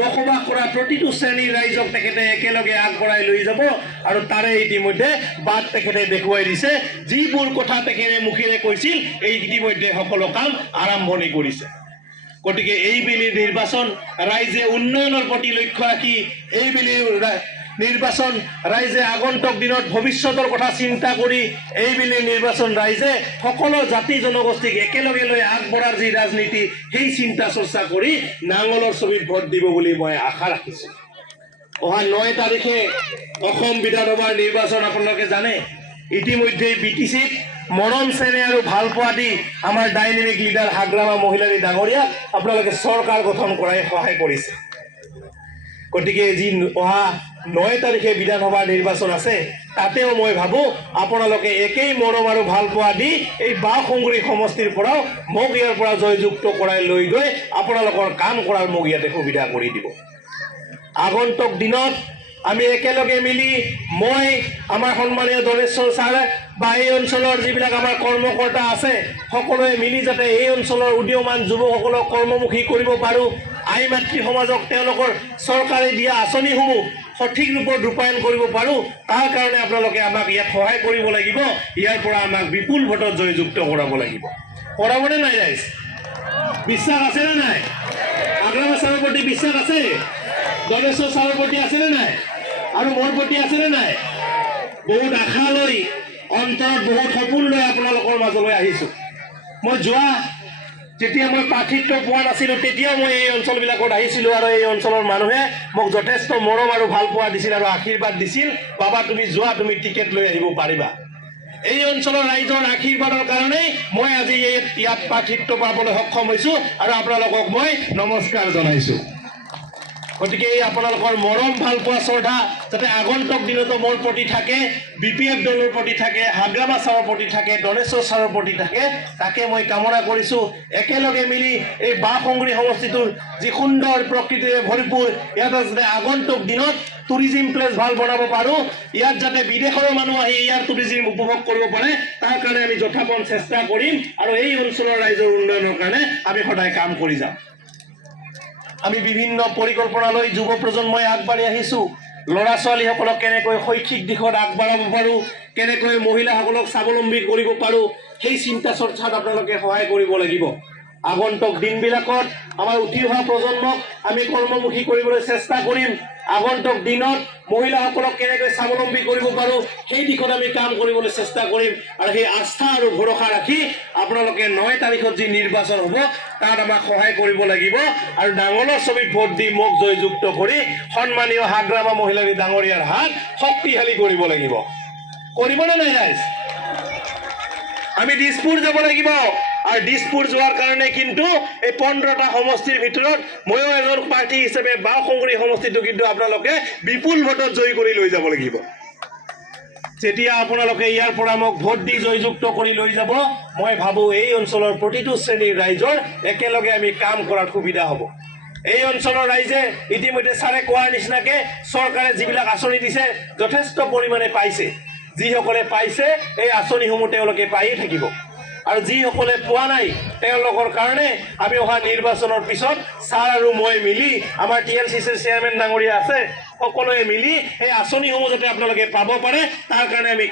বসবাস কৰা প্ৰতিটো শ্ৰেণীৰ ৰাইজক তেখেতে একেলগে আগবঢ়াই লৈ যাব আৰু তাৰে ইতিমধ্যে বাট তেখেতে দেখুৱাই দিছে যিবোৰ কথা তেখেতে মুখেৰে কৈছিল এই ইতিমধ্যে সকলো কাম আৰম্ভণি কৰিছে গতিকে এই বিলি নিৰ্বাচন ৰাইজে উন্নয়নৰ প্ৰতি লক্ষ্য ৰাখি এই বিলি নিৰ্বাচন ৰাইজে আগন্তুক দিনত ভৱিষ্যতৰ কথা চিন্তা কৰি এই বিলি নিৰ্বাচন ৰাইজে সকলো জাতি জনগোষ্ঠীক একেলগে লৈ আগবঢ়াৰ যি ৰাজনীতি সেই চিন্তা চৰ্চা কৰি নাঙলৰ ছবিত ভোট দিব বুলি মই আশা ৰাখিছোঁ অহা 9 তাৰিখে অসম বিধানসভাৰ নিৰ্বাচন আপোনালোকে জানে ইতিমধ্যে বিটিচিত মৰম চেনে আৰু ভালপোৱা দি আমাৰ ডাইনামিক লিডাৰ হাগ্ৰামা মহিলাৰী ডাঙৰীয়াক আপোনালোকে চৰকাৰ গঠন কৰাই সহায় কৰিছে গতিকে যি অহা 9 তাৰিখে বিধানসভাৰ নিৰ্বাচন আছে তাতেও মই ভাবো আপোনালোকে একেই মৰম আৰু ভালপোৱা দি এই বাঁহসুংগুৰি সমষ্টিৰ পৰাও মোক ইয়াৰ পৰা জয়যুক্ত কৰাই লৈ গৈ আপোনালোকৰ কাম কৰাৰ মোক ইয়াতে সুবিধা কৰি দিব আগন্তুক দিনত আমি একেলগে মিলি মই আমাৰ সন্মানীয় দৰেশ্বৰ ছাৰ বা এই অঞ্চলৰ যিবিলাক আমাৰ কৰ্মকৰ্তা আছে সকলোৱে মিলি যাতে এই অঞ্চলৰ উদীয়মান যুৱকসকলক কৰ্মমুখী কৰিব পাৰোঁ আই মাতৃ সমাজক তেওঁলোকৰ চৰকাৰে দিয়া আঁচনিসমূহ সঠিক ৰূপত ৰূপায়ণ কৰিব পাৰোঁ তাৰ কাৰণে আপোনালোকে আমাক ইয়াত সহায় কৰিব লাগিব ইয়াৰ পৰা আমাক বিপুল ভোটত জয়যুক্ত কৰাব লাগিব কৰাবনে নাই ৰাইজ বিশ্বাস আছেনে নাই হাগ্ৰামা ছাৰৰ প্ৰতি বিশ্বাস আছে দৰেশ্বৰ ছাৰৰ প্ৰতি আছেনে নাই আৰু মোৰ প্ৰতি আছেনে নাই বহুত আশা লৈ অন্তৰত বহুত সপোন লৈ আপোনালোকৰ মাজলৈ আহিছোঁ মই যোৱা যেতিয়া মই প্ৰাৰ্থিত্ব পোৱা নাছিলোঁ তেতিয়া মই এই অঞ্চলবিলাকত আহিছিলোঁ আৰু এই অঞ্চলৰ মানুহে মোক যথেষ্ট মৰম আৰু ভালপোৱা দিছিল আৰু আশীৰ্বাদ দিছিল বাবা তুমি যোৱা তুমি টিকেট লৈ আহিব পাৰিবা এই অঞ্চলৰ ৰাইজৰ আশীৰ্বাদৰ কাৰণেই মই আজি ইয়াত প্ৰাৰ্থিত্ব পাবলৈ সক্ষম হৈছোঁ আৰু আপোনালোকক মই নমস্কাৰ জনাইছোঁ গতিকে এই আপোনালোকৰ মৰম ভালপোৱা শ্ৰদ্ধা যাতে আগন্তুক দিনতো মোৰ প্ৰতি থাকে বিপিএফ দলৰ প্ৰতি থাকে হাগ্ৰামা ছাৰৰ প্ৰতি থাকে দৰেশ্বৰ ছাৰৰ প্ৰতি থাকে তাকে মই কামনা কৰিছোঁ একেলগে মিলি এই বাঁহসুংগুৰি সমষ্টিটোৰ যি সুন্দৰ প্ৰকৃতিৰে ভৰপূৰ ইয়াত যাতে আগন্তুক দিনত টুৰিজিম প্লেচ ভাল বনাব পাৰোঁ ইয়াত যাতে বিদেশৰো মানুহ আহি ইয়াৰ টুৰিজিম উপভোগ কৰিব পাৰে তাৰ কাৰণে আমি যথাপন চেষ্টা কৰিম আৰু এই অঞ্চলৰ ৰাইজৰ উন্নয়নৰ কাৰণে আমি সদায় কাম কৰি যাম আমি বিভিন্ন পৰিকল্পনা লৈ যুৱ প্ৰজন্মই আগবাঢ়ি আহিছোঁ ল'ৰা ছোৱালীসকলক কেনেকৈ শৈক্ষিক দিশত আগবাঢ়াব পাৰোঁ কেনেকৈ মহিলাসকলক স্বাৱলম্বী কৰিব পাৰোঁ সেই চিন্তা চৰ্চাত আপোনালোকে সহায় কৰিব লাগিব আগন্তুক দিনবিলাকত আমাৰ উঠি অহা প্ৰজন্মক আমি কৰ্মমুখী কৰিবলৈ চেষ্টা কৰিম আগন্তুক দিনত মহিলাসকলক কেনেকৈ স্বাৱলম্বী কৰিব পাৰোঁ সেই দিশত আমি কাম কৰিবলৈ চেষ্টা কৰিম আৰু সেই আস্থা আৰু ভৰসা ৰাখি আপোনালোকে 9 তাৰিখত যি নিৰ্বাচন হ'ব তাত আমাক সহায় কৰিব লাগিব আৰু নাঙলৰ ছবিত ভোট দি মোক জয়যুক্ত কৰি সন্মানীয় হাগ্ৰামা মহিলাৰী ডাঙৰীয়াৰ হাত শক্তিশালী কৰিব লাগিব কৰিবনে নাই ৰাইজ আমি দিছপুৰ যাব লাগিব আৰু দিছপুৰ যোৱাৰ কাৰণে কিন্তু এই 15টা সমষ্টিৰ ভিতৰত ময়ো এজন প্ৰাৰ্থী হিচাপে বাঁহসুংগুৰি সমষ্টিটো কিন্তু আপোনালোকে বিপুল ভোটত জয়ী কৰি লৈ যাব লাগিব যেতিয়া আপোনালোকে ইয়াৰ পৰা মোক ভোট দি জয়যুক্ত কৰি লৈ যাব মই ভাবোঁ এই অঞ্চলৰ প্ৰতিটো শ্ৰেণীৰ ৰাইজৰ একেলগে আমি কাম কৰাৰ সুবিধা হ'ব এই অঞ্চলৰ ৰাইজে ইতিমধ্যে ছাৰে কোৱাৰ নিচিনাকৈ চৰকাৰে যিবিলাক আঁচনি দিছে যথেষ্ট পৰিমাণে পাইছে যিসকলে পাইছে এই আঁচনিসমূহ তেওঁলোকে পায়েই থাকিব আৰু যিসকলে পোৱা নাই তেওঁলোকৰ কাৰণে আমি অহা নিৰ্বাচনৰ পিছত ছাৰ আৰু মই মিলি আমাৰ TLCCৰ চেয়াৰমেন ডাঙৰীয়া আছে সকলোৱে মিলি এই আঁচনিসমূহ যাতে আপোনালোকে পাব পাৰে তাৰ কাৰণে আমি